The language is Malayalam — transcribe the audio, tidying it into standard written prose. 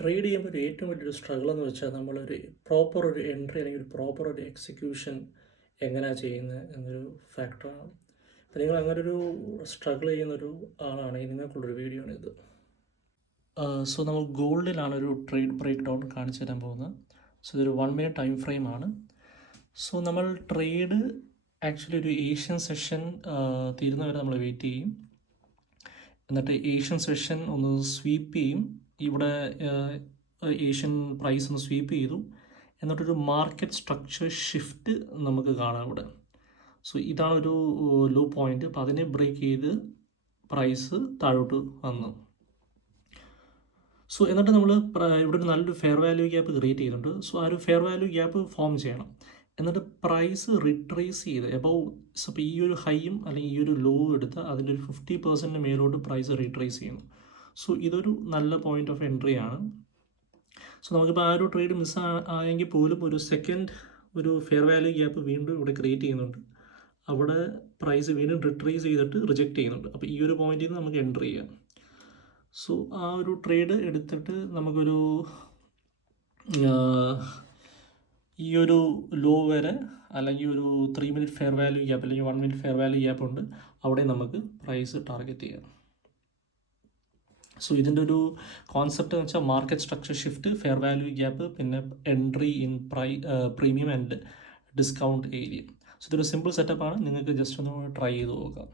ട്രേഡ് ചെയ്യുമ്പോൾ ഏറ്റവും വലിയൊരു സ്ട്രഗിൾ എന്ന് വെച്ചാൽ നമ്മളൊരു പ്രോപ്പർ ഒരു എൻട്രി അല്ലെങ്കിൽ ഒരു പ്രോപ്പർ ഒരു എക്സിക്യൂഷൻ എങ്ങനെയാണ് ചെയ്യുന്നത് എന്നൊരു ഫാക്ടറാണ്. അപ്പോൾ നിങ്ങൾ അങ്ങനെ ഒരു സ്ട്രഗിൾ ചെയ്യുന്നൊരു ആളാണെങ്കിൽ നിങ്ങൾക്കുള്ളൊരു വീഡിയോ ആണ് ഇത്. സോ നമ്മൾ ഗോൾഡിലാണ് ഒരു ട്രേഡ് ബ്രേക്ക് ഡൗൺ കാണിച്ചു തരാൻ പോകുന്നത്. സോ ഇതൊരു 1 മിനിറ്റ് ടൈം ഫ്രെയിം ആണ്. സോ നമ്മൾ ട്രേഡ് ആക്ച്വലി ഒരു ഏഷ്യൻ സെഷൻ തീരുന്നവരെ നമ്മൾ വെയിറ്റ് ചെയ്യും. എന്നിട്ട് ഏഷ്യൻ സെഷൻ ഒന്ന് സ്വീപ്പ് ചെയ്യും. ഇവിടെ ഏഷ്യൻ പ്രൈസ് ഒന്ന് സ്വീപ്പ് ചെയ്തു. എന്നിട്ടൊരു മാർക്കറ്റ് സ്ട്രക്ചർ ഷിഫ്റ്റ് നമുക്ക് കാണാം ഇവിടെ. സോ ഇതാണ് ഒരു ലോ പോയിന്റ്. അപ്പോൾ അതിനെ ബ്രേക്ക് ചെയ്ത് പ്രൈസ് താഴോട്ട് വന്നു. സോ എന്നിട്ട് നമ്മൾ ഇവിടെ ഒരു നല്ലൊരു ഫെയർ വാല്യൂ ഗ്യാപ്പ് ക്രിയേറ്റ് ചെയ്യുന്നുണ്ട്. സോ ആ ഒരു ഫെയർ വാല്യൂ ഗ്യാപ്പ് ഫോം ചെയ്യണം. എന്നിട്ട് പ്രൈസ് റിട്രേസ് ചെയ്ത് എബവ് ഇപ്പോൾ ഈ ഒരു ഹൈയും അല്ലെങ്കിൽ ഈ ഒരു ലോ എടുത്ത് അതിൻ്റെ ഒരു 50% മേലോട്ട് പ്രൈസ് റിട്രേസ് ചെയ്യുന്നു. സോ ഇതൊരു നല്ല പോയിന്റ് ഓഫ് എൻട്രി ആണ്. സോ നമുക്കിപ്പോൾ ആ ഒരു ട്രേഡ് മിസ് ആയെങ്കിൽ പോലും ഒരു സെക്കൻഡ് ഒരു ഫെയർ വാല്യൂ ഗ്യാപ്പ് വീണ്ടും ഇവിടെ ക്രിയേറ്റ് ചെയ്യുന്നുണ്ട്. അവിടെ പ്രൈസ് വീണ്ടും റിട്രേസ് ചെയ്തിട്ട് റിജക്റ്റ് ചെയ്യുന്നുണ്ട്. അപ്പോൾ ഈ ഒരു പോയിന്റിൽ നിന്ന് നമുക്ക് എൻട്രി ചെയ്യാം. സോ ആ ഒരു ട്രേഡ് എടുത്തിട്ട് നമുക്കൊരു ഈ ഒരു ലോ വരെ അല്ലെങ്കിൽ ഒരു 3 മിനിറ്റ് ഫെയർ വാല്യൂ ഗ്യാപ്പ് അല്ലെങ്കിൽ 1 മിനിറ്റ് ഫെയർ വാല്യൂ ഗ്യാപ്പ് ഉണ്ട്. അവിടെ നമുക്ക് പ്രൈസ് ടാർഗറ്റ് ചെയ്യാം. സോ ഇതിൻ്റെ ഒരു കോൺസെപ്റ്റ് എന്ന് വെച്ചാൽ market structure shift, fair value gap, പിന്നെ entry in premium and discount area. So ഇതൊരു സിമ്പിൾ സെറ്റപ്പാണ്. നിങ്ങൾക്ക് ജസ്റ്റ് ഒന്ന് ട്രൈ ചെയ്ത് നോക്കാം.